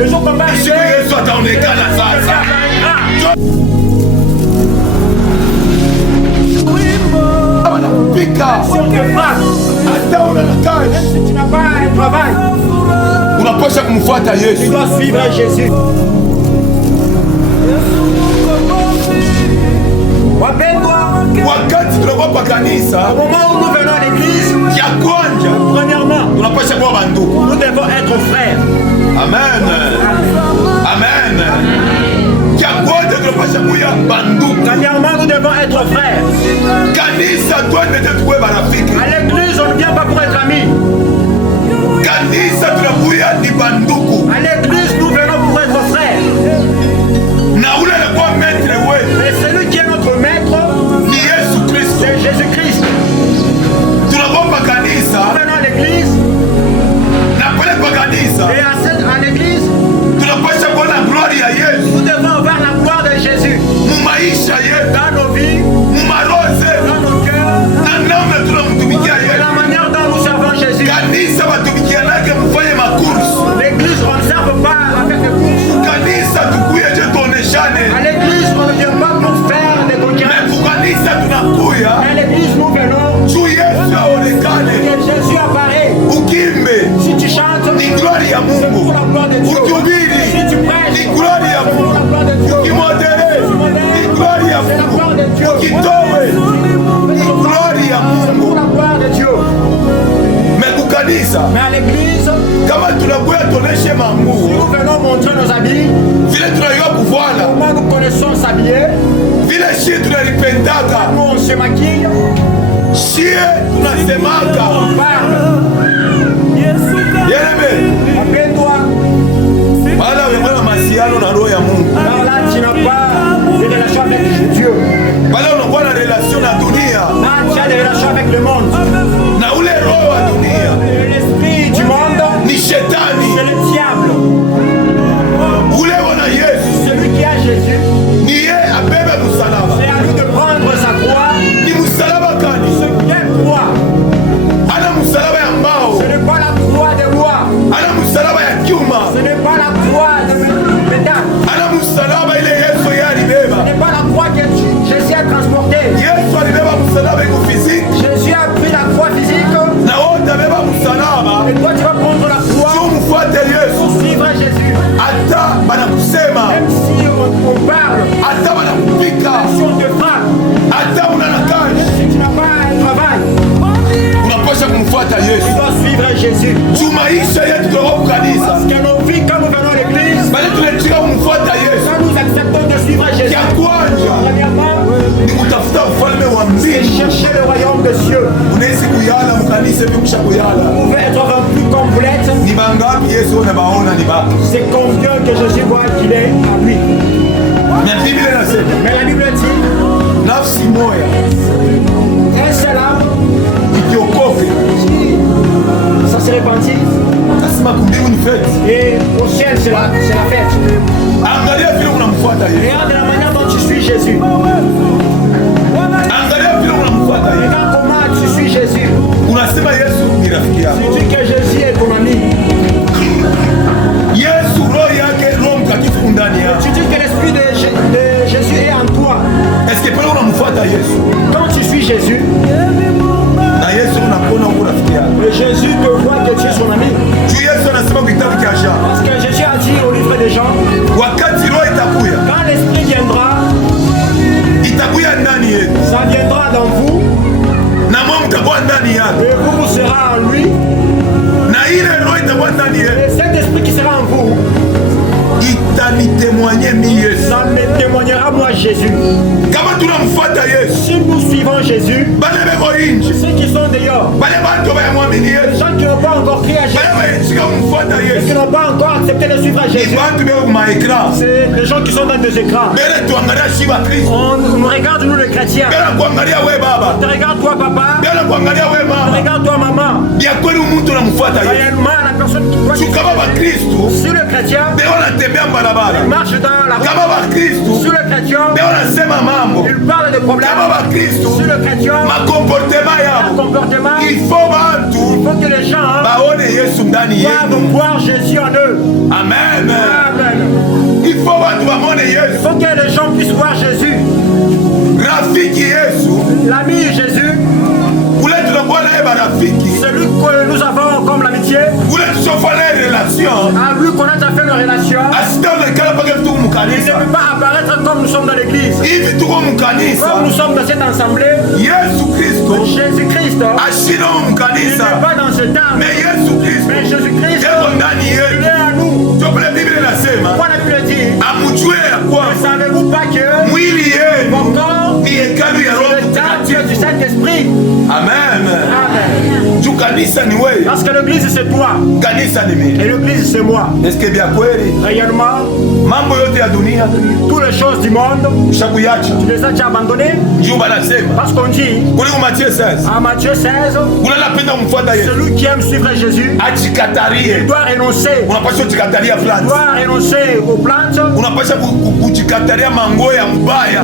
Le jour qu'on va arriver, Yesu ataonekana sasa. Wanapika. Si on te frappe, Hata una na kazi. même si tu n'as pas un travail, Unapaswa kumfuata tu Yesu. dois suivre Jésus. Rappelle-toi, Wakati tunakuwa pa kanisa au moment où nous venons à l'église, ya kwanja premièrement, tunapaswa kuwa bandugu. nous devons être frères. Amen. Amen. Ya kwanja tunapaswa kuwa bandugu. Premièrement, nous devons être frères. Kanisa twende tukuwe barafiki. À l'église, on ne vient pas pour être amis. Kanisa tunakuya ni bandugu. À l'église, nous venons pour être frères. Na ule anakuwa maître wetu Mais celui qui est notre maître, ni Yesu Kristo. c'est Jésus-Christ. Tunakuwa pa Nous kanisa venons à l'église, na pale pa kanisa et à l'église, tunapaswa kuona glory ya Yesu nous devons voir la gloire de Jésus mu maisha yetu, dans nos vies, mu maroho zetu, dans nos cœurs, na namna tunamtumikia et Yesu. la manière dont nous servons Jésus. Kanisa batumikianake mufanye makursu. L'église, on ne serve pas avec des courses. Kanisa tukuye je À tuoneshane. l'église, on ne vient pas pour faire des Na conquêtes. kukanisa tunakuya À l'église, nous venons juu Yesu aonekane. que Jésus apparaît. Ukimbe Si tu chantes, ni glory ya c'est pour Mungu. la gloire de Dieu. Ukihubiri Si tu prêches, ni glory ya c'est pour la Mungu. gloire de Dieu. Ukimodere ni glory ya C'est la Mungu. gloire de Dieu. Ukitowe ni glory ya C'est pour Mungu. la gloire de Dieu. Mekukanisa Mais à l'église, kama tunakuya tuoneshe si manguo nous venons montrer nos habits, vile tunayua kuvala comment nous connaissons s'habiller, vile shie tunalipendaka nous on se maquille, shie tunasemaka on parle. yereme Rappelle-toi, wala wengana masiano na roho ya Mungu, par là, tu n'as pas de relation avec Dieu. wala unakuwa na relation na dunia Là, tu as des relations avec le monde. na ule roho wa dunia Et l'esprit du monde, ni shetani. c'est le diable. Ule wana Yesu Celui qui a Jésus, ni ye abebe musalaba. c'est à lui de prendre sa croix. Ni musalaba Ce gani? qui est croix, Ana musalaba ya mbao, ce n'est pas la croix de bois, ana musalaba ya kyuma, ce n'est pas la croix de métal, ana musalaba ile Yesu ye ce alibeba. n'est pas la croix que Jésus a transportée. Yesu alibeba musalaba iko physique, Jésus a pris la croix physique, na wewe utabeba musalaba et toi tu vas prendre la croix juu mfuate Yesu. pour suivre Jésus. Hata banakusema, Même si on parle, hata banakupika, si on te frappe, hata una na kazi, si tu n'as pas un travail, unapaswa kumfuata tu Yesu. dois suivre Jésus. Juu maisha yetu tunakuwa kukanisa, Parce que nos vies, quand nous venons à l'église, bali tunachika kumfuata Yesu. quand nous acceptons de suivre Jésus, Ya kwanja premièrement, ni kutafuta ufalme wa c'est mbingu. chercher le royaume de Dieu. Unawezi kuyala mkanisa hivi kusha kuyala. Vous pouvez être vaincu comme vous l'êtes. Ni bangapi Yesu unabaona ni baki. C'est combien que Jésus voit qu'il est à lui. Na Biblia inasema Mais la Bible dit, nafsi moja un seul âme, ikiokoke ça se répandit, lazima kumbingu ni feti. et au ciel, c'est la fête. Angalia vile unamfuata Yesu. Regarde la manière dont tu suis Jésus. Angalia vile unamfuata Yesu. Regarde comment tu suis Jésus. Unasema Yesu ni rafiki yako. Tu dis que Jésus est ton ami. Yesu roho yake, Roho Mtakatifu ndani yako. Tu dis que l'esprit de Jésus est en toi. Est-ce que pale unamfuata Yesu? Quand tu suis Jésus, Na Yesu unakuona uko rafiki yako. et Jésus te voit que tu es son ami. Juu Yesu anasema kwa kitabu cha Jean, Parce que Jésus a dit au livre des gens, wakati roho itakuya, quand l'esprit viendra, itakuya ndani yetu. ça viendra dans vous, Na Mungu mtakuwa ndani yake. et vous serez en lui. Na ile roho itakuwa ndani yetu. Et cet esprit qui sera en vous, Itanitemoigner mi Yesu. ça me témoignera moi Jésus. Kama tunamfuata Yesu, Si nous suivons Jésus, bale beko inji, ceux qui sont dehors, bale bantu bayamwamini les Yesu, gens qui n'ont pas encore crié à Jésus, bale bayechika kumfuata qui Yesu, n'ont pas encore accepté de suivre à ni Jésus, bantu beko kumaekra. c'est les gens qui sont dans des écrans. Mbele tuangalia shiba Kristo, On nous regarde, nous les chrétiens. mbele kuangalia we baba, On te regarde toi papa, mbele kuangalia we on te mama. regarde toi maman. Bia kweli mtu unamfuata Yesu. Réellement, la personne qui doit Sio kama Bakristo, si le chrétien beo wanatembea barabara. marche dans la Kama route, Bakristo, si le chrétien beo wanasema mambo. il parle des Kama problèmes, Bakristo, si le chrétien makomportema a un yabo. comportement, Il faut bantu il faut que les gens baone Yesu ndani ndani doivent yenu. voir Jésus en eux. Amen. Amen. Il faut watu wamwone Il Yesu. faut que les gens puissent voir Jésus. Rafiki Yesu, L'ami Jésus, ule tunakuwa naye barafiki, celui que nous avons comme l'amitié, ule tusofa naye relation, à lui qu'on a déjà fait une relation, asitaonekana mpaka tuko il ne mukanisa peut pas apparaître comme nous sommes dans l'église. hivi, tuko Comme mukanisa. nous sommes dans cette assemblée, Yesu Kristo Jésus-Christ, ashina mu il n'est mukanisa, pas dans ce temps. mais Yesu Kristo Mais Jésus-Christ, yeko ndani il yetu. est à nous. Ndio pale Biblia inasema Pourquoi la Bible dit, amujue ya ne kwamba savez-vous pas que mwili yenu mon corps ni hekalu ya Roho est le temple du Mtakatifu. Saint-Esprit? Amen. Amen. Juu kanisa ni wewe, Parce que l'église c'est toi kanisa ni mimi. et l'église c'est moi. Eske vya kweli Réellement, mambo yote ya dunia toutes les choses du monde, ushakuyacha? tu les as déjà abandonnées. Juu banasema Parce qu'on dit, kuliko Mathayo 16 en Matthieu 16, unanapenda kumfuata Yesu celui qui aime suivre Jésus, il ajikatarie. doit renoncer. Unapaswa kujikatalia Il plans, doit renoncer aux plantes. unapaswa kujikatalia mango ya mbaya.